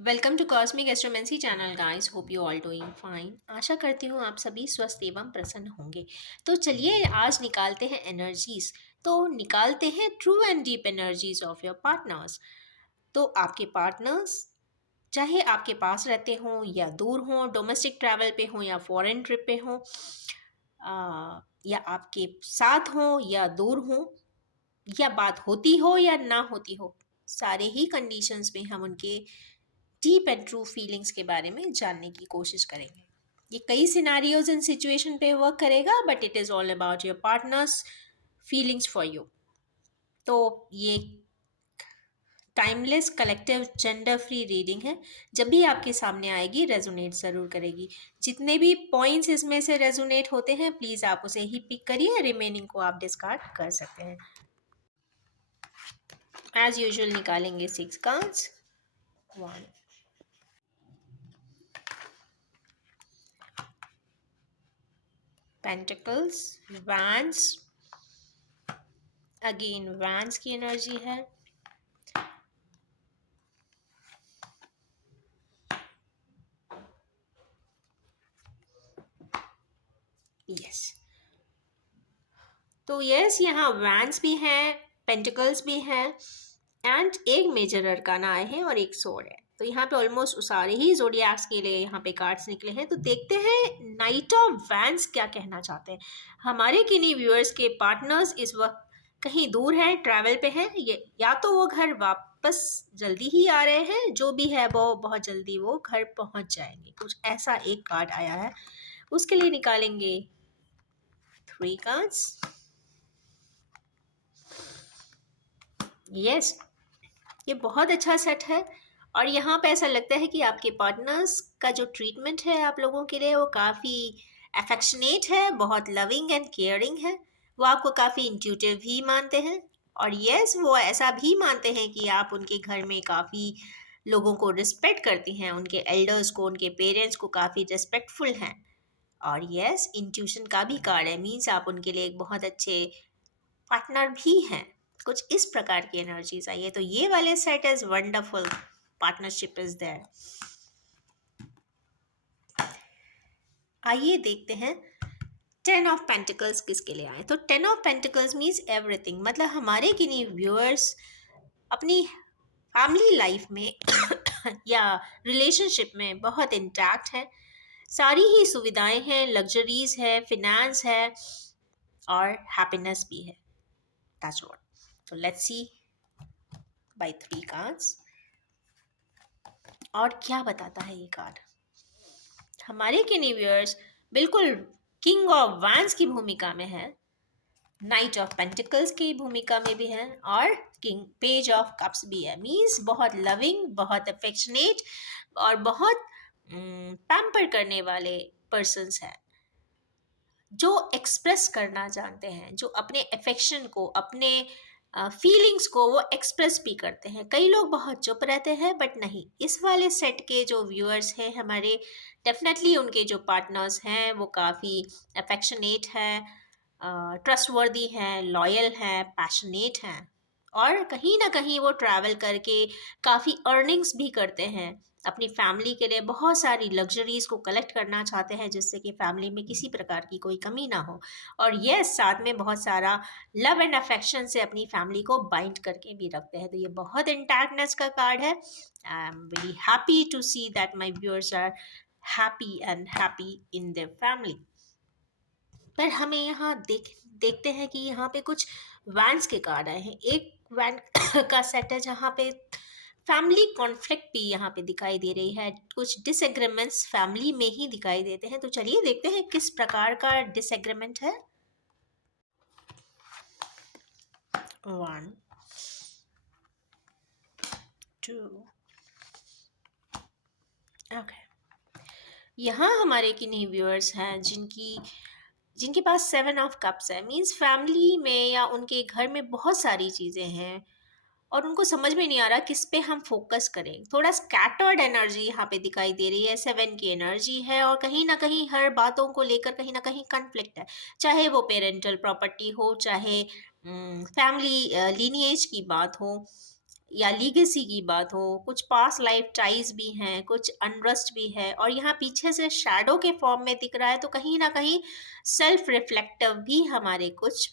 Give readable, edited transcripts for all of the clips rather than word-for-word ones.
Welcome to cosmic astromancy channel guys. Hope you all doing fine. आशा करती हूँ आप सभी स्वस्थ एवं प्रसन्न होंगे। तो चलिए आज निकालते हैं एनर्जीज। तो निकालते हैं true and deep energies of your partners. तो आपके पार्टनर्स चाहे आपके पास रहते हों या दूर हों, डोमेस्टिक ट्रैवल पे हों या फॉरेन ट्रिप पे हों, या आपके साथ हों या दूर हों, या बात होती हो या ना होती हो, सारे ही कंडीशंस में हम उनके डीप एंड ट्रू फीलिंग्स के बारे में जानने की कोशिश करेंगे। ये कई सिनारियोज एंड सिचुएशन पे वर्क करेगा, but it is all about your partners feelings for you. तो ये timeless collective gender free reading है। जब भी आपके सामने आएगी रेजोनेट ज़रूर करेगी। जितने भी पॉइंट्स इसमें से रेजोनेट होते हैं प्लीज़ आप उसे ही पिक करिए, रिमेनिंग को आप डिस्कार्ड कर सकते हैं। एज यूजुअल निकालेंगे 6 cards. 1, pentacles, wands, again wands की एनर्जी है, यस। तो यस, यहाँ वैंड्स भी हैं, पेंटिकल्स भी हैं, एंड एक मेजर अरकाना आए हैं और एक सोर्ड है। तो यहाँ पे ऑलमोस्ट सारे ही जोडियाक्स के लिए यहाँ पे कार्ड्स निकले हैं। तो देखते हैं नाइट ऑफ वैंड्स क्या कहना चाहते हैं। हमारे किन्हीं व्यूअर्स के पार्टनर्स इस वक्त कहीं दूर हैं, ट्रैवल पे हैं, या तो वो घर वापस जल्दी ही आ रहे हैं, जो भी है वो बहुत जल्दी वो घर पहुंच जाएंगे। कुछ ऐसा एक कार्ड आया है, उसके लिए निकालेंगे 3 कार्ड्स। यस, ये बहुत अच्छा सेट है। और यहाँ पे ऐसा लगता है कि आपके पार्टनर्स का जो ट्रीटमेंट है आप लोगों के लिए वो काफ़ी अफेक्शनेट है, बहुत लविंग एंड केयरिंग है। वो आपको काफ़ी इंट्यूटिव भी मानते हैं। और यस, वो ऐसा भी मानते हैं कि आप उनके घर में काफ़ी लोगों को रिस्पेक्ट करती हैं, उनके एल्डर्स को, उनके पेरेंट्स को काफ़ी रिस्पेक्टफुल हैं। और यस, इंट्यूशन का भी कार्ड है, मीन्स आप उनके लिए एक बहुत अच्छे पार्टनर भी हैं। कुछ इस प्रकार की एनर्जीज आई है। तो ये वाले set is wonderful, partnership is there. आइए देखते हैं 10 ऑफ पेंटिकल्स किसके लिए आए। तो 10 ऑफ पेंटिकल्स मीन्स एवरीथिंग, मतलब हमारे किन्हीं व्यूअर्स अपनी फैमिली लाइफ में या रिलेशनशिप में बहुत इंटैक्ट है। सारी ही सुविधाएं हैं, लग्जरीज है, फिनेंस है और हैप्पीनेस भी है। That's what. तो लेट्स सी बाय 3 कार्ड्स और क्या बताता है ये कार्ड। हमारे किन्हीं व्यूअर्स बिल्कुल किंग ऑफ वैंड्स की भूमिका में है, नाइट ऑफ पेंटिकल्स की भूमिका में भी है, और किंग पेज ऑफ कप्स भी है। मीन्स बहुत लविंग, बहुत अफेक्शनेट और बहुत पैम्पर करने वाले पर्सन्स हैं, जो एक्सप्रेस करना जानते हैं, जो अपने अफेक्शन को, अपने फीलिंग्स को वो एक्सप्रेस भी करते हैं। कई लोग बहुत चुप रहते हैं, बट नहीं, इस वाले सेट के जो व्यूअर्स हैं हमारे, डेफिनेटली उनके जो पार्टनर्स हैं वो काफ़ी अफेक्शनेट हैं, ट्रस्टवर्दी हैं, लॉयल हैं, पैशनेट हैं, और कहीं ना कहीं वो ट्रैवल करके काफ़ी अर्निंग्स भी करते हैं। अपनी फैमिली के लिए बहुत सारी लग्जरीज को कलेक्ट करना चाहते हैं, जिससे कि फैमिली में किसी प्रकार की कोई कमी ना हो। और यस, साथ में बहुत सारा लव एंड अफेक्शन से अपनी फैमिली को बाइंड करके भी रखते हैं। तो ये बहुत इंटैक्टनेस का कार्ड है। I am very happy to see that my viewers are happy in their family. पर हमें यहाँ देखते हैं कि यहाँ पे कुछ वैंड्स के कार्ड आए हैं। एक वैंड का सेट है जहाँ पे फैमिली कॉन्फ्लिक्ट भी यहाँ पे दिखाई दे रही है, कुछ डिसएग्रीमेंट्स फैमिली में ही दिखाई देते हैं। तो चलिए देखते हैं किस प्रकार का डिसएग्रीमेंट है। 1, 2, ओके। यहाँ हमारे किन्हीं व्यूअर्स हैं जिनके पास 7 ऑफ कप्स है। मीन्स फैमिली में या उनके घर में बहुत सारी चीज़ें हैं और उनको समझ में नहीं आ रहा किस पे हम फोकस करें। थोड़ा स्कैटर्ड एनर्जी यहाँ पे दिखाई दे रही है। 7 की एनर्जी है और कहीं ना कहीं हर बातों को लेकर कहीं ना कहीं कन्फ्लिक्ट है, चाहे वो पेरेंटल प्रॉपर्टी हो, चाहे फैमिली लीनिएज की बात हो, या लीगेसी की बात हो, कुछ पास्ट लाइफ टाइज भी हैं, कुछ अनरस्ट भी है, और यहाँ पीछे से शैडो के फॉर्म में दिख रहा है, तो कहीं ना कहीं सेल्फ रिफ्लेक्टिव भी हमारे कुछ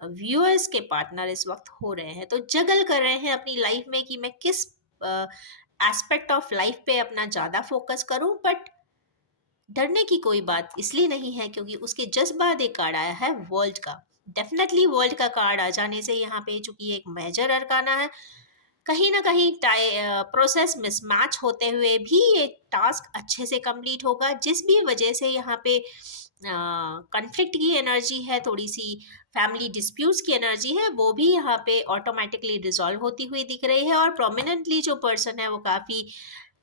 व्यूअर्स के पार्टनर इस वक्त हो रहे हैं, तो जगल कर रहे हैं अपनी लाइफ में कि मैं किस एस्पेक्ट ऑफ लाइफ पे अपना ज़्यादा फोकस करूं। बट डरने की कोई बात इसलिए नहीं है क्योंकि उसके जस्ट बाद एक कार्ड आया है वर्ल्ड का। डेफिनेटली वर्ल्ड का कार्ड आ जाने से यहाँ पे चूंकि एक मेजर अरकाना है, कहीं ना कहीं प्रोसेस मिसमैच होते हुए भी ये टास्क अच्छे से कंप्लीट होगा, जिस भी वजह से यहाँ पे कॉन्फ्लिक्ट की एनर्जी है, थोड़ी सी फैमिली डिस्प्यूट्स की एनर्जी है, वो भी यहाँ पे ऑटोमेटिकली रिजॉल्व होती हुई दिख रही है। और प्रोमिनेंटली जो पर्सन है वो काफ़ी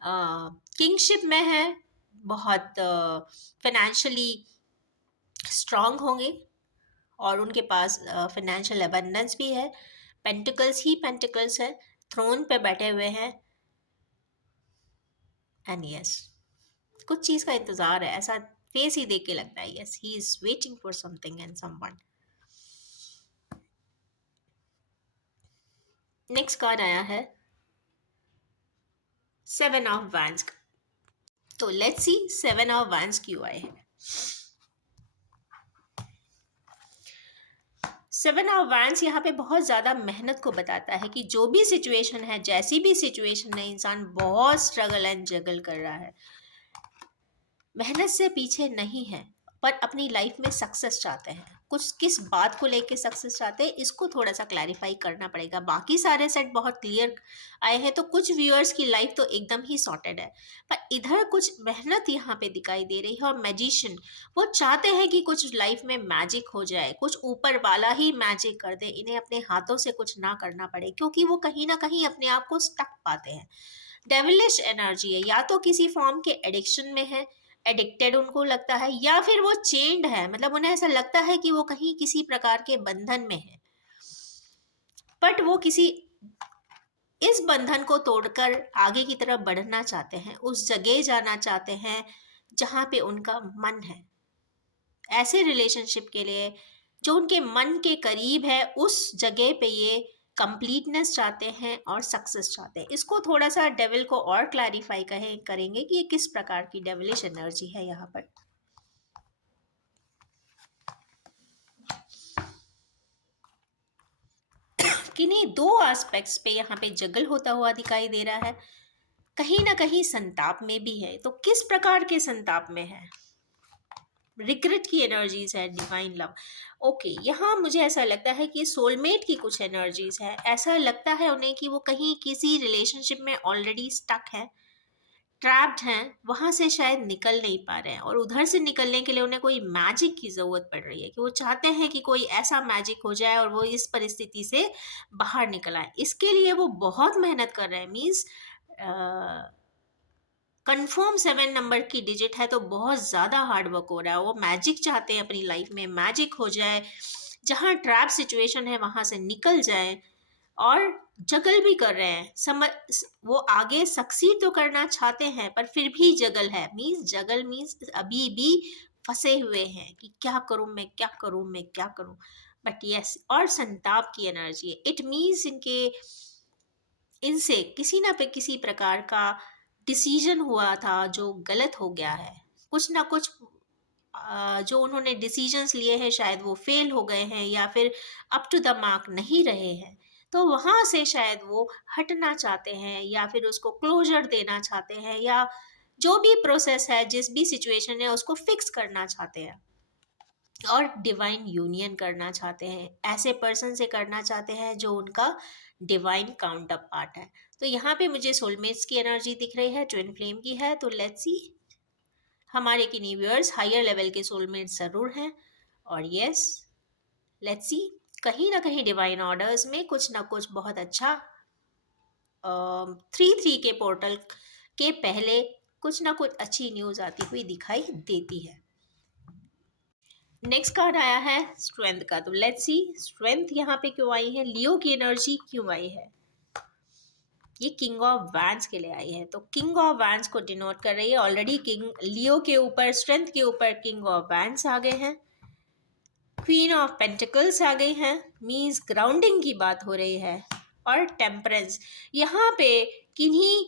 किंगशिप में है, बहुत फाइनेंशियली स्ट्रांग होंगे और उनके पास फाइनेंशियल अबंडेंस भी है। पेंटिकल्स ही पेंटिकल्स है, थ्रोन पे बैठे हुए हैं। एंड यस, कुछ चीज़ का इंतज़ार है, ऐसा फेस ही देख के लगता है। Yes, he is waiting for something and someone. Next card आया है 7 ऑफ वैंड्स। तो लेट्स सी 7 ऑफ वैंड्स क्यों आए हैं। 7 ऑफ वैंड्स यहाँ पे बहुत ज़्यादा मेहनत को बताता है कि जो भी सिचुएशन है, जैसी भी सिचुएशन है, इंसान बहुत स्ट्रगल एंड जगल कर रहा है, मेहनत से पीछे नहीं है, पर अपनी लाइफ में सक्सेस चाहते हैं। कुछ किस बात को लेके सक्सेस चाहते हैं, इसको थोड़ा सा क्लैरिफाई करना पड़ेगा। बाकी सारे सेट बहुत क्लियर आए हैं, तो कुछ व्यूअर्स की लाइफ तो एकदम ही सॉर्टेड है, पर इधर कुछ मेहनत यहाँ पे दिखाई दे रही है। और मैजिशियन वो चाहते हैं कि कुछ लाइफ में मैजिक हो जाए, कुछ ऊपर वाला ही मैजिक कर दे, इन्हें अपने हाथों से कुछ ना करना पड़े, क्योंकि वो कहीं ना कहीं अपने आप को स्टक पाते हैं। डेविलिश एनर्जी है, या तो किसी फॉर्म के एडिक्शन में है, एडिक्टेड उनको लगता है, या फिर वो चेंड है, मतलब उन्हें ऐसा लगता है कि वो कहीं किसी प्रकार के बंधन में है, बट वो किसी इस बंधन को तोड़कर आगे की तरफ बढ़ना चाहते हैं, उस जगह जाना चाहते हैं जहां पे उनका मन है। ऐसे रिलेशनशिप के लिए जो उनके मन के करीब है, उस जगह पे ये कंप्लीटनेस चाहते हैं और सक्सेस चाहते हैं। इसको थोड़ा सा डेविल को और क्लैरिफाई करेंगे कि ये किस प्रकार की डेविलिश एनर्जी है यहाँ पर। किन्हीं दो एस्पेक्ट्स पे यहाँ पे जगल होता हुआ दिखाई दे रहा है, कहीं ना कहीं संताप में भी है। तो किस प्रकार के संताप में है? रिग्रेट की एनर्जीज है, डिवाइन लव। ओके, यहाँ मुझे ऐसा लगता है कि सोलमेट की कुछ एनर्जीज है। ऐसा लगता है उन्हें कि वो कहीं किसी रिलेशनशिप में ऑलरेडी स्टक है, ट्रैप्ड हैं, वहां से शायद निकल नहीं पा रहे हैं, और उधर से निकलने के लिए उन्हें कोई मैजिक की ज़रूरत पड़ रही है, कि वो चाहते हैं कि कोई ऐसा मैजिक हो जाए और वो इस परिस्थिति से बाहर निकल आए। इसके लिए वो बहुत मेहनत कर रहे हैं। मीन्स कंफर्म 7 नंबर की डिजिट है, तो बहुत ज़्यादा हार्ड वर्क हो रहा है। वो मैजिक चाहते हैं, अपनी लाइफ में मैजिक हो जाए, जहाँ ट्रैप सिचुएशन है वहाँ से निकल जाए, और जगल भी कर रहे हैं। समझ, वो आगे सक्सीड तो करना चाहते हैं, पर फिर भी जगल है। मीन्स जगल मीन्स अभी भी फंसे हुए हैं कि क्या करूं मैं, क्या करूं मैं, क्या करूं। बट यस, और संताप की एनर्जी है। इट मीन्स इनसे किसी ना पे किसी प्रकार का डिसीजन हुआ था जो गलत हो गया है। कुछ ना कुछ जो उन्होंने डिसीजंस लिए हैं, शायद वो फेल हो गए हैं, या फिर अप टू द मार्क नहीं रहे हैं। तो वहाँ से शायद वो हटना चाहते हैं, या फिर उसको क्लोजर देना चाहते हैं, या जो भी प्रोसेस है, जिस भी सिचुएशन है, उसको फिक्स करना चाहते हैं, और डिवाइन यूनियन करना चाहते हैं। ऐसे पर्सन से करना चाहते हैं जो उनका डिवाइन काउंटर पार्ट है। तो यहाँ पे मुझे सोलमेट्स की एनर्जी दिख रही है, ट्विन फ्लेम की है। तो लेट्स सी, हमारे किन्हीं व्यूअर्स हायर लेवल के सोलमेट्स ज़रूर हैं। और यस, लेट्स सी, कहीं ना कहीं डिवाइन ऑर्डर्स में कुछ ना कुछ बहुत अच्छा 3-3 के पोर्टल के पहले कुछ ना कुछ अच्छी न्यूज़ आती हुई दिखाई देती है। नेक्स्ट कार्ड आया है स्ट्रेंथ का। तो लेट्स सी, स्ट्रेंथ यहाँ पे क्यों आई है, लियो की एनर्जी क्यों आई है। ये किंग ऑफ वैंड्स के लिए आई है। तो किंग ऑफ वैंड्स को डिनोट कर रही है। ऑलरेडी किंग लियो के ऊपर, स्ट्रेंथ के ऊपर किंग ऑफ वैंड्स आ गए हैं, क्वीन ऑफ पेंटिकल्स आ गई हैं, मीन्स ग्राउंडिंग की बात हो रही है। और टेम्परेंस। यहाँ पे किन्हीं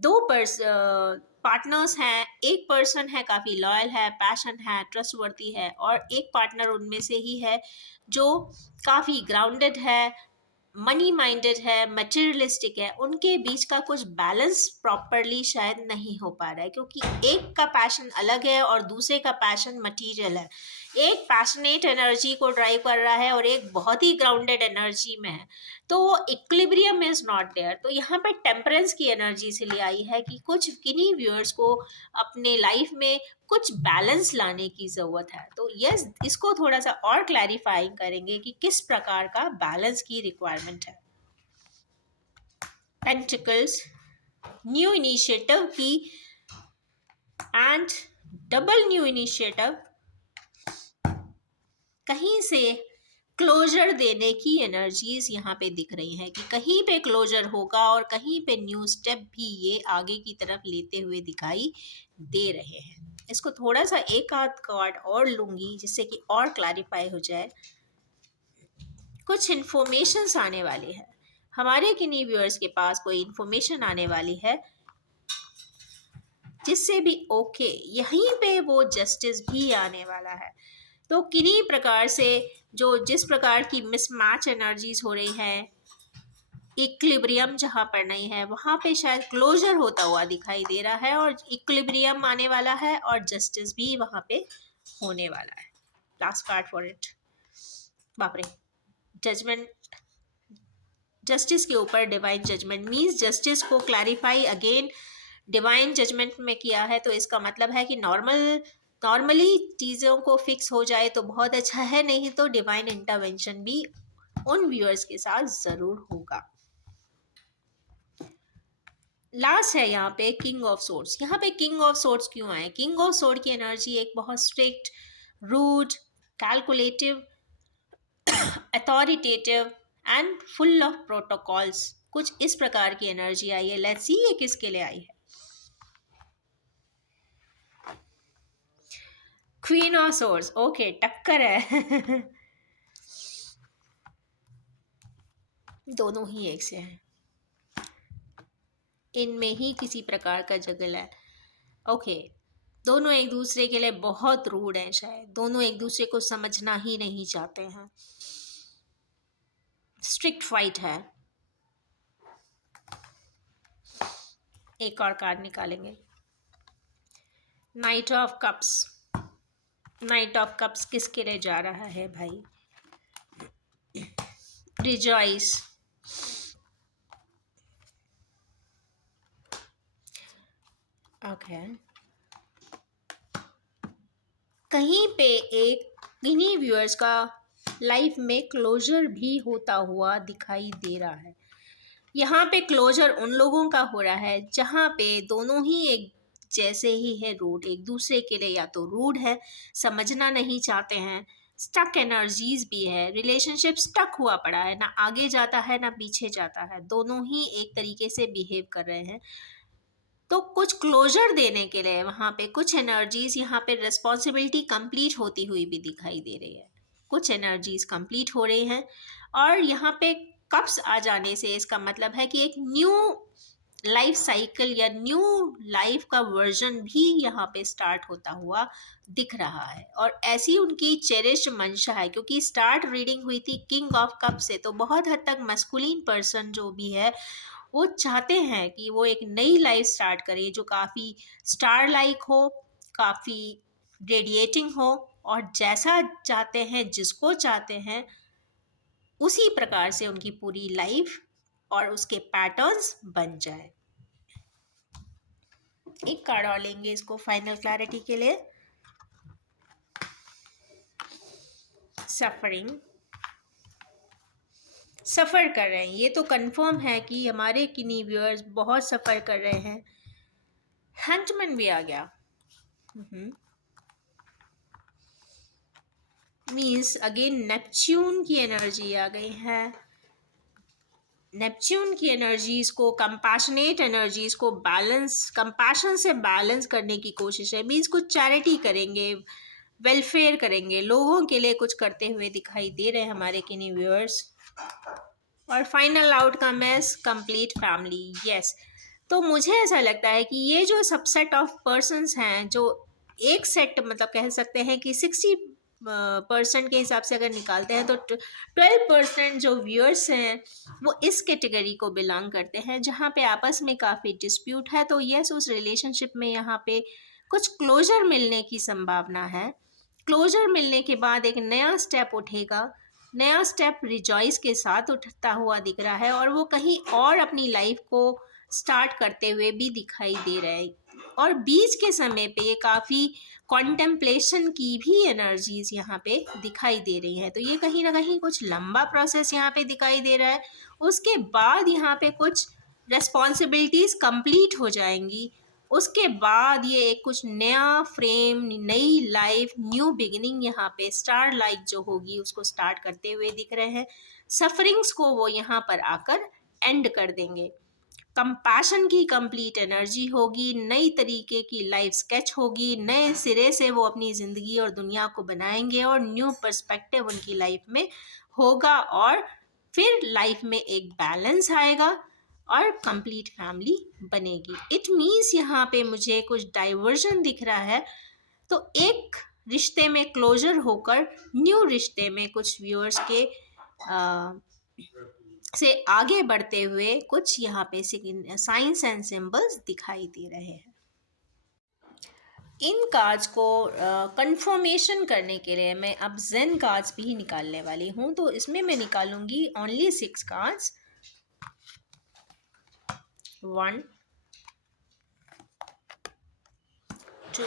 दो पार्टनर्स हैं, एक पर्सन है काफ़ी लॉयल है, पैशन है, ट्रस्टवर्दी है, और एक पार्टनर उनमें से ही है जो काफ़ी ग्राउंडेड है, मनी माइंडेड है, मटेरियलिस्टिक है। उनके बीच का कुछ बैलेंस प्रॉपरली शायद नहीं हो पा रहा है, क्योंकि एक का पैशन अलग है और दूसरे का पैशन मटेरियल है। एक पैशनेट एनर्जी को ड्राइव कर रहा है और एक बहुत ही ग्राउंडेड एनर्जी में है, तो वो इक्विलिब्रियम इज नॉट देयर। तो यहाँ पर टेम्परेंस की एनर्जी इसलिए आई है कि कुछ किन्हीं व्यूअर्स को अपने लाइफ में कुछ बैलेंस लाने की ज़रूरत है। तो यस, इसको थोड़ा सा और क्लैरिफाइंग करेंगे कि किस प्रकार का बैलेंस की रिक्वायरमेंट है। पेंटिकल्स न्यू इनिशिएटिव की एंड डबल न्यू इनिशिएटिव, कहीं से क्लोजर देने की एनर्जीज यहाँ पे दिख रही हैं कि कहीं पे क्लोजर होगा और कहीं पे न्यू स्टेप भी ये आगे की तरफ लेते हुए दिखाई दे रहे हैं। इसको थोड़ा सा एक आध कार्ड और लूंगी जिससे कि और क्लैरिफाई हो जाए। कुछ इन्फॉर्मेशंस आने वाली है, हमारे किन्हीं व्यूअर्स के पास कोई इन्फॉर्मेशन आने वाली है जिससे भी ओके यहीं पे वो जस्टिस भी आने वाला है। तो किन्हीं प्रकार से जो जिस प्रकार की मिसमैच एनर्जीज हो रही हैं, इक्विलिब्रियम जहाँ पर नहीं है वहाँ पे शायद क्लोजर होता हुआ दिखाई दे रहा है और इक्विलिब्रियम आने वाला है और जस्टिस भी वहाँ पे होने वाला है। लास्ट कार्ड फॉर इट, बाप रे, जजमेंट, जस्टिस के ऊपर डिवाइन जजमेंट मीन्स जस्टिस को क्लैरिफाई अगेन डिवाइन जजमेंट में किया है। तो इसका मतलब है कि नॉर्मली चीज़ों को फिक्स हो जाए तो बहुत अच्छा है, नहीं तो डिवाइन इंटरवेंशन भी उन व्यूअर्स के साथ ज़रूर होगा। लास्ट है यहाँ पे किंग ऑफ सोर्ड्स। यहाँ पे किंग ऑफ सोर्ड्स क्यों आए? किंग ऑफ सोर्ड की एनर्जी एक बहुत strict, rude, calculative, authoritative and full of protocols, कुछ इस प्रकार की एनर्जी आई है। लेट्स सी ये किसके लिए आई है। क्वीन ऑफ सोर्ड्स, ओके, टक्कर है दोनों ही एक से हैं, इनमें ही किसी प्रकार का जगल है। ओके, दोनों एक दूसरे के लिए बहुत रूड हैं, शायद दोनों एक दूसरे को समझना ही नहीं चाहते हैं, स्ट्रिक्ट फाइट है। एक और कार्ड निकालेंगे, night of cups. Night of cups किसके लिए जा रहा है भाई? रिजॉइस, ओके, कहीं पे एक इन्हीं व्यूअर्स का लाइफ में क्लोजर भी होता हुआ दिखाई दे रहा है। यहाँ पे क्लोजर उन लोगों का हो रहा है जहाँ पे दोनों ही एक जैसे ही है रूड, एक दूसरे के लिए या तो रूड है, समझना नहीं चाहते हैं, स्टक एनर्जीज भी है, रिलेशनशिप स्टक हुआ पड़ा है, ना आगे जाता है ना पीछे जाता है, दोनों ही एक तरीके से बिहेव कर रहे हैं। तो कुछ क्लोजर देने के लिए वहाँ पे कुछ एनर्जीज, यहाँ पे रिस्पॉन्सिबिलिटी कंप्लीट होती हुई भी दिखाई दे रही है, कुछ एनर्जीज कंप्लीट हो रही हैं। और यहाँ पे कप्स आ जाने से इसका मतलब है कि एक न्यू लाइफ साइकिल या न्यू लाइफ का वर्जन भी यहाँ पे स्टार्ट होता हुआ दिख रहा है। और ऐसी उनकी चेरिश मंशा है, क्योंकि स्टार्ट रीडिंग हुई थी किंग ऑफ कप से, तो बहुत हद तक मस्कुलिन पर्सन जो भी है वो चाहते हैं कि वो एक नई लाइफ स्टार्ट करे जो काफ़ी स्टार लाइक हो, काफ़ी रेडिएटिंग हो, और जैसा चाहते हैं, जिसको चाहते हैं, उसी प्रकार से उनकी पूरी लाइफ और उसके पैटर्न्स बन जाए। एक कार्ड और लेंगे इसको फाइनल क्लैरिटी के लिए। सफरिंग, सफ़र कर रहे हैं, ये तो कंफर्म है कि हमारे किन्हीं व्यूअर्स बहुत सफ़र कर रहे हैं। हैंटमैन भी आ गया, मीन्स अगेन नेपच्यून की एनर्जी आ गई है। नेपच्यून की एनर्जीज को, कंपैशनेट एनर्जीज को बैलेंस, कंपैशन से बैलेंस करने की कोशिश है। मीन्स कुछ चैरिटी करेंगे, वेलफेयर करेंगे, लोगों के लिए कुछ करते हुए दिखाई दे रहे हैं हमारे किन्हीं व्यूअर्स। और final outcome is complete family. Yes, तो मुझे ऐसा लगता है कि ये जो सबसेट ऑफ पर्सन्स हैं, जो एक सेट मतलब कह सकते हैं कि 60% के हिसाब से अगर निकालते हैं तो 12% जो व्यूअर्स हैं वो इस कैटेगरी को बिलोंग करते हैं, जहाँ पे आपस में काफ़ी डिस्प्यूट है। तो यस, उस रिलेशनशिप में यहाँ पे कुछ क्लोजर मिलने की संभावना है। क्लोजर मिलने के बाद एक नया स्टेप उठेगा, नया स्टेप रिजॉइस के साथ उठता हुआ दिख रहा है, और वो कहीं और अपनी लाइफ को स्टार्ट करते हुए भी दिखाई दे रहे हैं। और बीच के समय पे ये काफ़ी कॉन्टेम्पलेशन की भी एनर्जीज यहाँ पे दिखाई दे रही हैं। तो ये कहीं ना कहीं कुछ लंबा प्रोसेस यहाँ पे दिखाई दे रहा है। उसके बाद यहाँ पे कुछ रेस्पॉन्सिबिलिटीज कंप्लीट हो जाएंगी। उसके बाद ये एक कुछ नया फ्रेम, नई लाइफ, न्यू बिगिनिंग यहाँ पे स्टार लाइट जो होगी उसको स्टार्ट करते हुए दिख रहे हैं। सफरिंग्स को वो यहाँ पर आकर एंड कर देंगे। कंपैशन की कंप्लीट एनर्जी होगी, नई तरीके की लाइफ स्केच होगी, नए सिरे से वो अपनी ज़िंदगी और दुनिया को बनाएंगे और न्यू पर्सपेक्टिव उनकी लाइफ में होगा, और फिर लाइफ में एक बैलेंस आएगा और कंप्लीट फैमिली बनेगी। इट मीन्स यहाँ पे मुझे कुछ डाइवर्जन दिख रहा है। तो एक रिश्ते में क्लोजर होकर न्यू रिश्ते में कुछ व्यूअर्स के से आगे बढ़ते हुए कुछ यहाँ पे साइंस एंड सिंबल्स दिखाई दे रहे हैं। इन कार्ड्स को कंफर्मेशन करने के लिए मैं अब जेन कार्ड्स भी निकालने वाली हूँ। तो इसमें मैं निकालूंगी only 6 cards. 1 2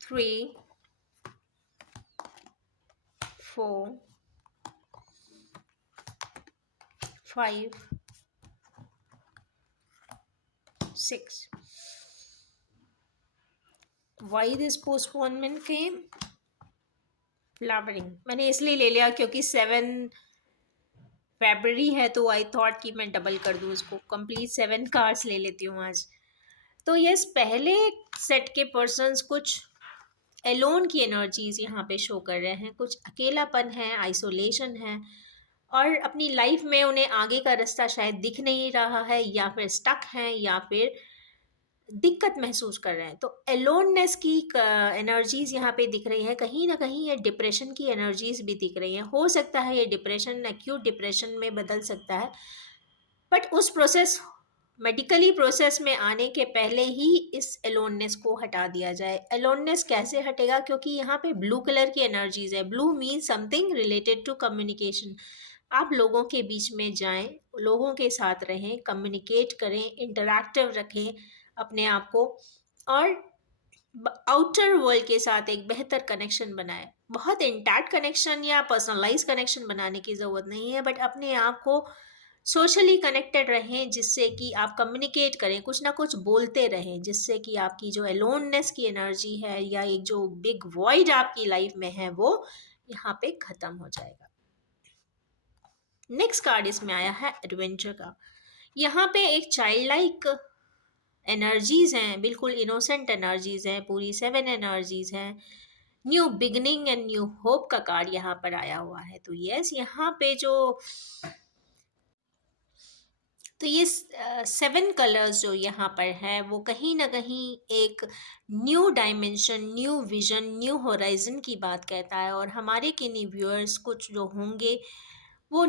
3 4 5 6। Why this postponement came? Flowering मैंने इसलिए ले लिया क्योंकि 7 फरवरी है, तो आई थॉट कि मैं डबल कर दूँ इसको, कंप्लीट 7 कार्ड्स ले लेती हूँ आज। तो यस, पहले सेट के पर्सन्स कुछ एलोन की एनर्जीज यहाँ पे शो कर रहे हैं। कुछ अकेलापन है, आइसोलेशन है, और अपनी लाइफ में उन्हें आगे का रास्ता शायद दिख नहीं रहा है, या फिर स्टक हैं, या फिर दिक्कत महसूस कर रहे हैं। तो एलोननेस की एनर्जीज यहाँ पे दिख रही है। कहीं ना कहीं ये डिप्रेशन की एनर्जीज भी दिख रही हैं। हो सकता है ये डिप्रेशन एक्यूट डिप्रेशन में बदल सकता है, बट उस प्रोसेस मेडिकली प्रोसेस में आने के पहले ही इस एलोननेस को हटा दिया जाए। एलोननेस कैसे हटेगा? क्योंकि यहाँ पे ब्लू कलर की एनर्जीज है। Blue mean something related to communication. आप लोगों के बीच में जाएं, लोगों के साथ रहें, कम्युनिकेट करें, इंटरैक्टिव रखें अपने आप को, और आउटर वर्ल्ड के साथ एक बेहतर कनेक्शन बनाएं। बहुत इंटैक्ट कनेक्शन या पर्सनलाइज कनेक्शन बनाने की ज़रूरत नहीं है, बट अपने आप को सोशली कनेक्टेड रहें, जिससे कि आप कम्युनिकेट करें, कुछ ना कुछ बोलते रहें, जिससे कि आपकी जो एलोननेस की एनर्जी है या एक जो बिग वॉइड आपकी लाइफ में है वो यहाँ पे ख़त्म हो जाएगा। नेक्स्ट कार्ड इसमें आया है एडवेंचर का। यहाँ पे एक चाइल्ड लाइक एनर्जीज हैं, बिल्कुल इनोसेंट एनर्जीज हैं, पूरी 7 एनर्जीज हैं। New beginning and new hope का कार्ड यहाँ पर आया हुआ है। तो यस, यहाँ पे जो तो ये 7 कलर्स जो यहाँ पर है वो कहीं ना कहीं एक new dimension, new vision, new horizon की बात कहता है। और हमारे किन्हीं व्यूअर्स कुछ जो होंगे वो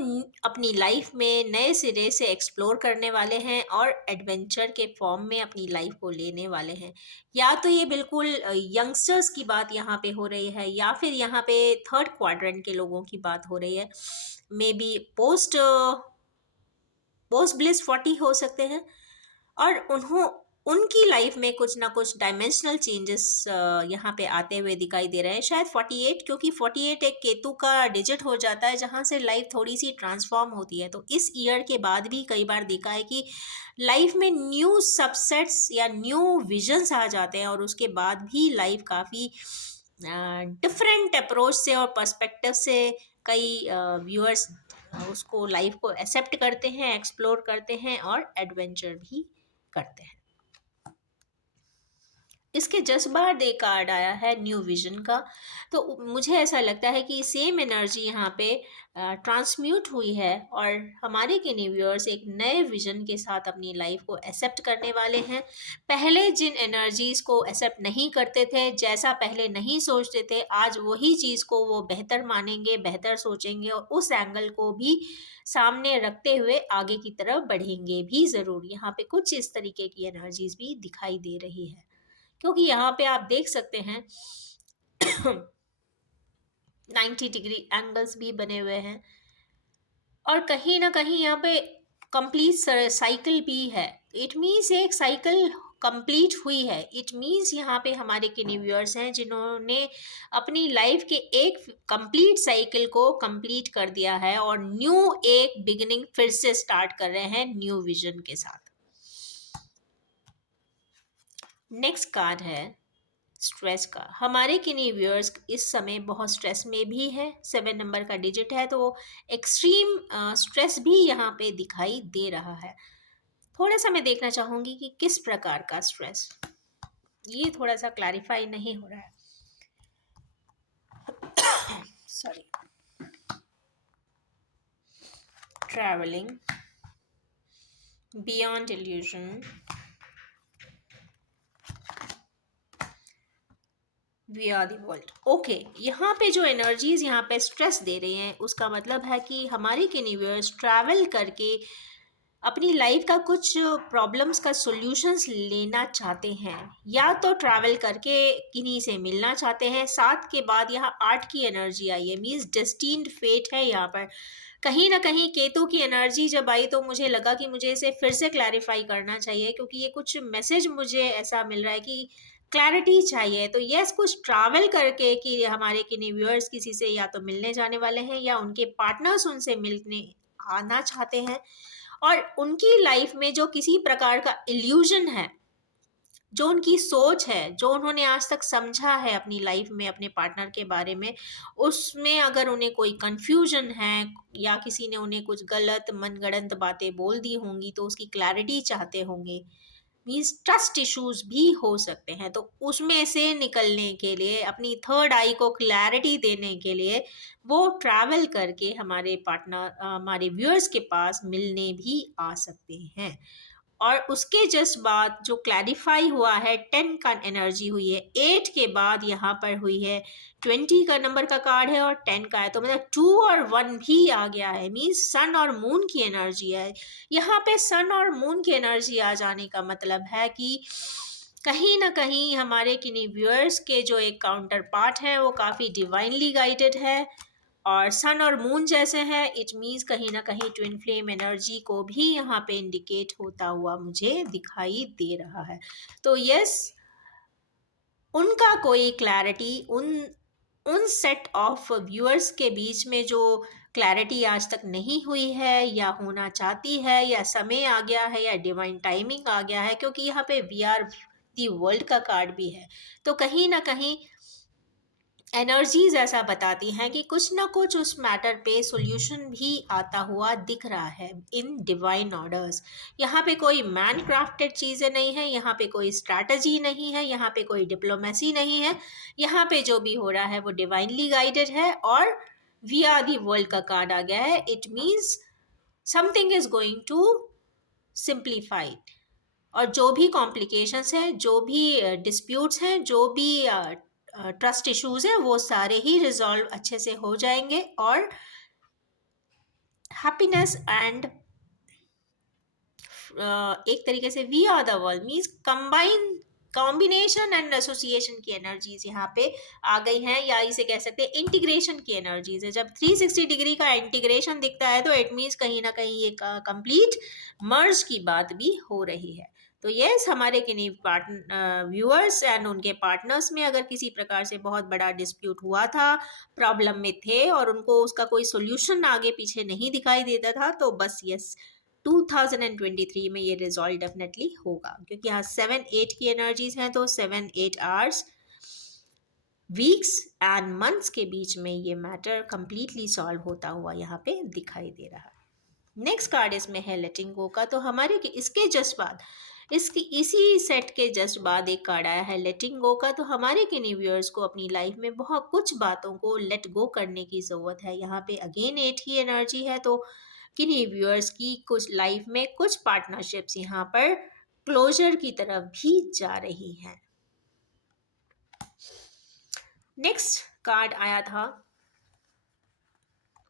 अपनी लाइफ में नए सिरे से एक्सप्लोर करने वाले हैं और एडवेंचर के फॉर्म में अपनी लाइफ को लेने वाले हैं। या तो ये बिल्कुल यंगस्टर्स की बात यहाँ पे हो रही है, या फिर यहाँ पे थर्ड क्वाड्रेंट के लोगों की बात हो रही है। मे बी पोस्ट ब्लिस 40 हो सकते हैं, और उनकी लाइफ में कुछ ना कुछ डायमेंशनल चेंजेस यहाँ पे आते हुए दिखाई दे रहे हैं। शायद 48, क्योंकि 48 एक केतु का डिजिट हो जाता है जहाँ से लाइफ थोड़ी सी ट्रांसफॉर्म होती है। तो इस ईयर के बाद भी कई बार देखा है कि लाइफ में न्यू सबसेट्स या न्यू विजन्स आ जाते हैं, और उसके बाद भी लाइफ काफ़ी डिफरेंट अप्रोच से और पर्सपेक्टिव से कई व्यूअर्स उसको लाइफ को एक्सेप्ट करते हैं, एक्सप्लोर करते हैं और एडवेंचर भी करते हैं। इसके जस्ट बाद एक कार्ड आया है न्यू विजन का। तो मुझे ऐसा लगता है कि सेम एनर्जी यहाँ पे ट्रांसम्यूट हुई है और हमारे किन्हीं व्यूअर्स एक नए विजन के साथ अपनी लाइफ को एक्सेप्ट करने वाले हैं। पहले जिन एनर्जीज को एक्सेप्ट नहीं करते थे, जैसा पहले नहीं सोचते थे, आज वही चीज़ को वो बेहतर मानेंगे, बेहतर सोचेंगे और उस एंगल को भी सामने रखते हुए आगे की तरफ बढ़ेंगे भी ज़रूर। यहाँ पे कुछ इस तरीके की एनर्जीज भी दिखाई दे रही है, क्योंकि यहाँ पे आप देख सकते हैं 90 डिग्री एंगल्स भी बने हुए हैं और कहीं ना कहीं यहाँ पे कंप्लीट साइकिल भी है। इट मीन्स एक साइकिल कंप्लीट हुई है। इट मीन्स यहाँ पे हमारे किन्हीं व्यूअर्स हैं जिन्होंने अपनी लाइफ के एक कंप्लीट साइकिल को कंप्लीट कर दिया है और न्यू एक बिगिनिंग फिर से स्टार्ट कर रहे हैं न्यू विजन के साथ। नेक्स्ट कार्ड है स्ट्रेस का। हमारे किन्हीं व्यूअर्स इस समय बहुत स्ट्रेस में भी है। 7 नंबर का डिजिट है तो एक्सट्रीम स्ट्रेस भी यहाँ पे दिखाई दे रहा है। थोड़ा सा मैं देखना चाहूँगी कि किस प्रकार का स्ट्रेस, ये थोड़ा सा क्लैरिफाई नहीं हो रहा है। Sorry. Travelling beyond illusion, we are the world. Okay, यहाँ पे जो एनर्जीज यहाँ पे स्ट्रेस दे रही हैं उसका मतलब है कि हमारे किन्हीं व्यूअर्स ट्रैवल करके अपनी लाइफ का कुछ प्रॉब्लम्स का सॉल्यूशंस लेना चाहते हैं, या तो ट्रैवल करके किन्हीं से मिलना चाहते हैं। साथ के बाद यहाँ 8 की एनर्जी आई है, मीन्स डेस्टिन्ड फेट है यहाँ पर। कहीं ना कहीं केतु की एनर्जी जब आई तो मुझे लगा कि मुझे इसे फिर से क्लैरिफाई करना चाहिए, क्योंकि ये कुछ मैसेज मुझे ऐसा मिल रहा है कि क्लैरिटी चाहिए। तो यस, कुछ ट्रैवल करके कि हमारे किन्हीं व्यूअर्स किसी से या तो मिलने जाने वाले हैं या उनके पार्टनर्स उनसे मिलने आना चाहते हैं और उनकी लाइफ में जो किसी प्रकार का इल्यूजन है, जो उनकी सोच है, जो उन्होंने आज तक समझा है अपनी लाइफ में अपने पार्टनर के बारे में, उसमें अगर उन्हें कोई कंफ्यूजन है या किसी ने उन्हें कुछ गलत मनगढ़ंत बातें बोल दी होंगी तो उसकी क्लैरिटी चाहते होंगे। मीन्स ट्रस्ट इश्यूज भी हो सकते हैं, तो उसमें से निकलने के लिए, अपनी थर्ड आई को क्लैरिटी देने के लिए वो ट्रैवल करके हमारे पार्टनर, हमारे व्यूअर्स के पास मिलने भी आ सकते हैं। और उसके जस्ट बाद जो क्लैरिफाई हुआ है 10 का एनर्जी हुई है, 8 के बाद यहाँ पर हुई है 20 का नंबर का कार्ड है और 10 का है, तो मतलब 2 और 1 भी आ गया है। मीन्स सन और मून की एनर्जी है यहाँ पे। सन और मून की एनर्जी आ जाने का मतलब है कि कहीं ना कहीं हमारे किन्हीं व्यूअर्स के जो एक काउंटर पार्ट है वो काफ़ी डिवाइनली गाइडेड है और सन और मून जैसे हैं। इट मीन्स कहीं ना कहीं ट्विन फ्लेम एनर्जी को भी यहाँ पे इंडिकेट होता हुआ मुझे दिखाई दे रहा है। तो यस, उनका कोई क्लैरिटी, उन सेट ऑफ व्यूअर्स के बीच में जो क्लैरिटी आज तक नहीं हुई है या होना चाहती है, या समय आ गया है या डिवाइन टाइमिंग आ गया है, क्योंकि यहाँ पे वी आर दी वर्ल्ड का कार्ड भी है। तो कहीं ना कहीं एनर्जीज ऐसा बताती हैं कि कुछ ना कुछ उस मैटर पे सॉल्यूशन भी आता हुआ दिख रहा है इन डिवाइन ऑर्डर्स। यहाँ पे कोई मैन क्राफ्टेड चीज़ें नहीं है, यहाँ पे कोई स्ट्रैटेजी नहीं है, यहाँ पे कोई डिप्लोमेसी नहीं है। यहाँ पे जो भी हो रहा है वो डिवाइनली गाइडेड है और वी आर दी वर्ल्ड का कार्ड आ गया है। It means something is going to simplified, और जो भी कॉम्प्लिकेशंस हैं, जो भी डिस्प्यूट्स हैं, जो भी ट्रस्ट इश्यूज हैं, वो सारे ही रिजॉल्व अच्छे से हो जाएंगे और हैप्पीनेस एंड एक तरीके से we are the world means combination and association की एनर्जीज यहाँ पे आ गई हैं, या इसे कह सकते हैं इंटीग्रेशन की एनर्जीज है। जब 360 डिग्री का इंटीग्रेशन दिखता है तो इट मीन्स कहीं ना कहीं ये कंप्लीट मर्ज की बात भी हो रही है। तो यस, हमारे किन्हीं व्यूअर्स एंड उनके पार्टनर्स में अगर किसी प्रकार से बहुत बड़ा डिस्प्यूट हुआ था, प्रॉब्लम में थे और उनको उसका कोई सोल्यूशन आगे पीछे नहीं दिखाई देता था, तो बस यस, 2023 में ये रिजॉल्व डेफिनेटली होगा, क्योंकि यहाँ 7-8 की एनर्जीज हैं, तो 7-8 आवर्स, वीक्स एंड मंथ्स के बीच में ये मैटर कंप्लीटली सॉल्व होता हुआ यहाँ पे दिखाई दे रहा है। नेक्स्ट कार्ड इसमें है लेटिंग गो का। तो हमारे इसके जस्ट बाद इसकी इसी सेट के जस्ट बाद एक कार्ड आया है लेटिंग गो का। तो हमारे किन्हीं व्यूअर्स को अपनी लाइफ में बहुत कुछ बातों को लेट गो करने की ज़रूरत है। यहाँ पे अगेन 8 की एनर्जी है, तो किन्हीं व्यूअर्स की कुछ लाइफ में कुछ पार्टनरशिप्स यहाँ पर क्लोजर की तरफ भी जा रही हैं। नेक्स्ट कार्ड आया था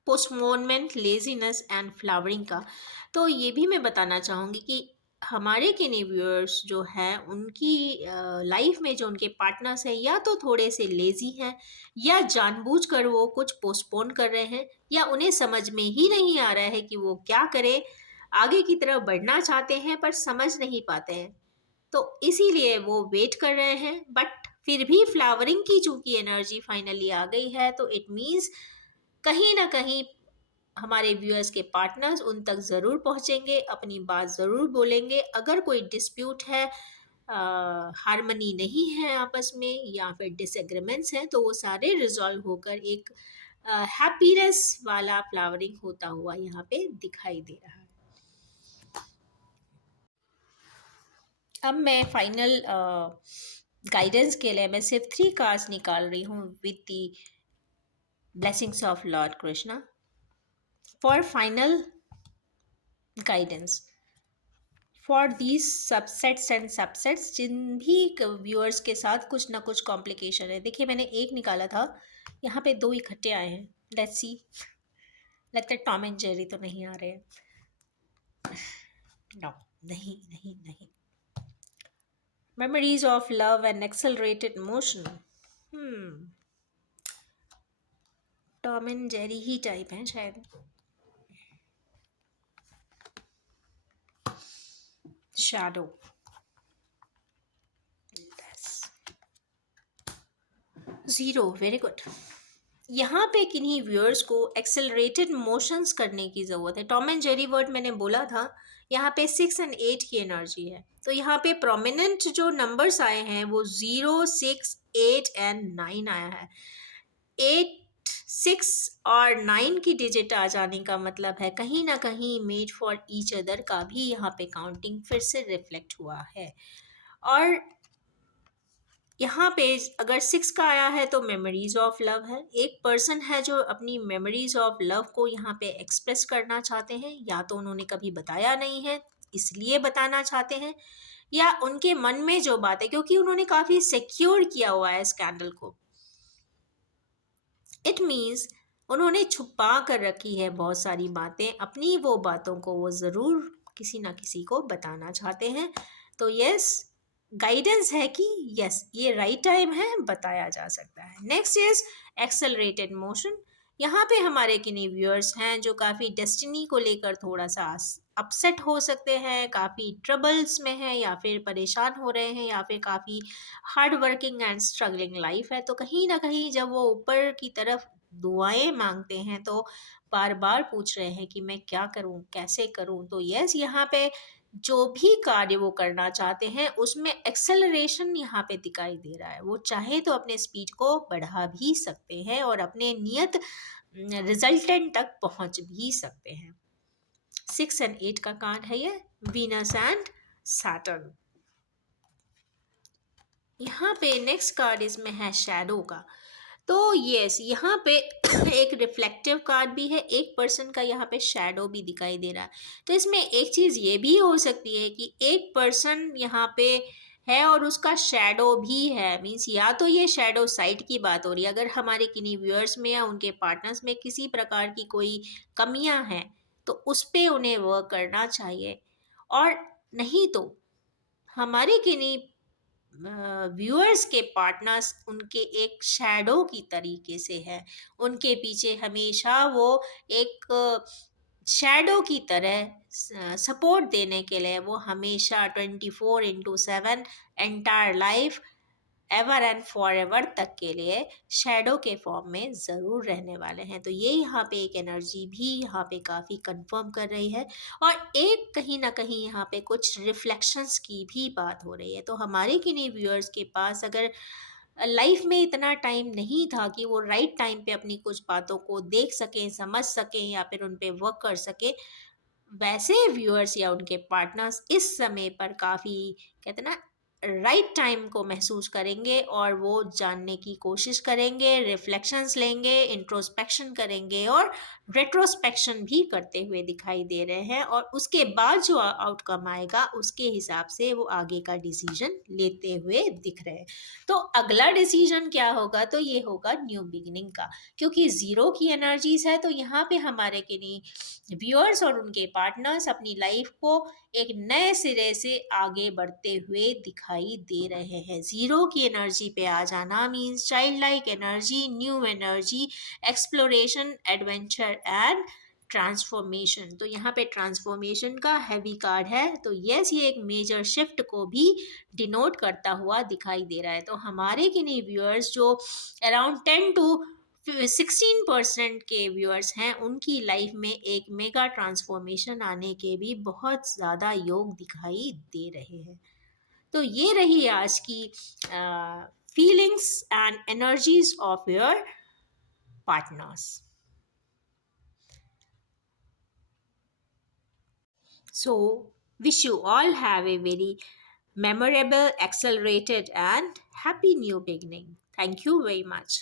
पोस्टपोनमेंट, लेजीनेस एंड फ्लावरिंग का। तो ये भी मैं बताना चाहूँगी कि हमारे किन्हीं व्यूअर्स जो हैं उनकी लाइफ में जो उनके पार्टनर्स हैं या तो थोड़े से लेजी हैं, या जानबूझकर वो कुछ पोस्टपोन कर रहे हैं, या उन्हें समझ में ही नहीं आ रहा है कि वो क्या करें। आगे की तरफ बढ़ना चाहते हैं पर समझ नहीं पाते हैं, तो इसीलिए वो वेट कर रहे हैं। बट फिर भी फ्लावरिंग की चूंकि एनर्जी फाइनली आ गई है, तो इट मीन्स कहीं ना कहीं हमारे व्यूअर्स के पार्टनर्स उन तक ज़रूर पहुंचेंगे, अपनी बात ज़रूर बोलेंगे। अगर कोई डिस्प्यूट है, हारमनी नहीं है आपस में, या फिर डिसएग्रीमेंट्स हैं, तो वो सारे रिजॉल्व होकर एक हैप्पीनेस वाला फ्लावरिंग होता हुआ यहाँ पे दिखाई दे रहा है। अब मैं फाइनल गाइडेंस के लिए मैं सिर्फ 3 कार्ड्स निकाल रही हूँ with the blessings of lord Krishna for final guidance for these subsets and subsets जिन भी व्यूअर्स के साथ कुछ ना कुछ कॉम्प्लिकेशन है। देखिए मैंने एक निकाला था, यहाँ पे 2 इकट्ठे आए हैं। लेट्स सी, लगता है टॉम एंड जेरी तो नहीं आ रहे हैं। नो, नहीं नहीं नहीं। Memories of love and accelerated motion. Tom and Jerry he type हैं शायद। Shadow, zero, very good. यहाँ पे किन्हीं व्यूअर्स को एक्सेलरेटेड मोशंस करने की ज़रूरत है। टॉम एंड जेरी वर्ड मैंने बोला था, यहाँ पे 6 एंड 8 की एनर्जी है। तो यहाँ पे प्रोमिनेंट जो नंबर्स आए हैं वो 0, 6, 8 एंड 9 आया है। 8, 6 और 9 की डिजिट आ जाने का मतलब है कहीं ना कहीं मेड फॉर ईच अदर का भी यहाँ पे काउंटिंग फिर से रिफ्लेक्ट हुआ है। और यहाँ पे अगर 6 का आया है तो मेमोरीज ऑफ लव है। एक पर्सन है जो अपनी मेमोरीज ऑफ लव को यहाँ पे एक्सप्रेस करना चाहते हैं, या तो उन्होंने कभी बताया नहीं है इसलिए बताना चाहते हैं, या उनके मन में जो बात है क्योंकि उन्होंने काफ़ी सिक्योर किया हुआ है स्कैंडल को, इट मीन्स उन्होंने छुपा कर रखी है बहुत सारी बातें। अपनी वो बातों को वो ज़रूर किसी ना किसी को बताना चाहते हैं। तो यस, गाइडेंस है कि यस ये राइट टाइम है, बताया जा सकता है। Next is accelerated motion. यहाँ पे हमारे किन्हीं व्यूअर्स हैं जो काफ़ी डेस्टिनी को लेकर थोड़ा सा अपसेट हो सकते हैं, काफ़ी ट्रबल्स में हैं, या फिर परेशान हो रहे हैं, या फिर काफ़ी hard working and struggling life है। तो कहीं ना कहीं जब वो ऊपर की तरफ दुआएं मांगते हैं तो बार बार पूछ रहे हैं कि मैं क्या करूं, कैसे करूं। तो यस, यहाँ पे जो भी कार्य वो करना चाहते हैं उसमें एक्सेलरेशन यहाँ पे दिखाई दे रहा है। वो चाहे तो अपने स्पीड को बढ़ा भी सकते हैं और अपने नियत रिजल्टेंट तक पहुंच भी सकते हैं। 6 एंड 8 का कार्ड है ये, वीनस एंड सैटर्न। यहाँ पे नेक्स्ट कार्ड इसमें है शैडो का। तो यस, यहाँ पे एक रिफ्लेक्टिव कार्ड भी है, एक पर्सन का यहाँ पे शैडो भी दिखाई दे रहा है। तो इसमें एक चीज़ ये भी हो सकती है कि एक पर्सन यहाँ पे है और उसका शैडो भी है। मीन्स या तो ये शैडो साइड की बात हो रही है, अगर हमारे किन्हीं व्यूअर्स में या उनके पार्टनर्स में किसी प्रकार की कोई कमियां हैं तो उस पे उन्हें वर्क करना चाहिए। और नहीं तो हमारे किन्हीं व्यूअर्स के पार्टनर्स उनके एक शैडो की तरीके से है, उनके पीछे हमेशा वो एक शैडो की तरह सपोर्ट देने के लिए वो हमेशा 24/7 entire life ever and for ever तक के लिए शैडो के फॉर्म में ज़रूर रहने वाले हैं। तो ये यहाँ पे एक एनर्जी भी यहाँ पे काफ़ी कंफर्म कर रही है। और एक कहीं ना कहीं यहाँ पे कुछ रिफ्लेक्शंस की भी बात हो रही है। तो हमारे किन्हीं व्यूअर्स के पास अगर लाइफ में इतना टाइम नहीं था कि वो राइट टाइम पे अपनी कुछ बातों को देख सकें, समझ सकें, या फिर उन पे वर्क कर सकें, वैसे व्यूअर्स या उनके पार्टनर्स इस समय पर काफ़ी कहते हैं ना राइट टाइम को महसूस करेंगे और वो जानने की कोशिश करेंगे, रिफ्लेक्शंस लेंगे, इंट्रोस्पेक्शन करेंगे और रेट्रोस्पेक्शन भी करते हुए दिखाई दे रहे हैं, और उसके बाद जो आउटकम आएगा उसके हिसाब से वो आगे का डिसीजन लेते हुए दिख रहे हैं। तो अगला डिसीजन क्या होगा, तो ये होगा न्यू बिगिनिंग का, क्योंकि ज़ीरो की एनर्जीज है, तो यहाँ पे हमारे किन्हीं व्यूअर्स और उनके पार्टनर्स अपनी लाइफ को एक नए सिरे से आगे बढ़ते हुए दिखाई दे रहे हैं। ज़ीरो की एनर्जी पे आ जाना means child like energy, new energy, exploration, adventure and transformation. तो यहाँ पे ट्रांसफॉर्मेशन का हैवी कार्ड है, तो यस ये एक मेजर शिफ्ट को भी डिनोट करता हुआ दिखाई दे रहा है। तो हमारे किन्हीं व्यूअर्स जो अराउंड 10 to 16% के व्यूअर्स हैं, उनकी लाइफ में एक मेगा ट्रांसफॉर्मेशन आने के भी बहुत ज़्यादा योग दिखाई दे रहे हैं। तो ये रही आज की feelings and energies of your partners. So, wish you all have a very memorable, accelerated, and happy new beginning. Thank you very much.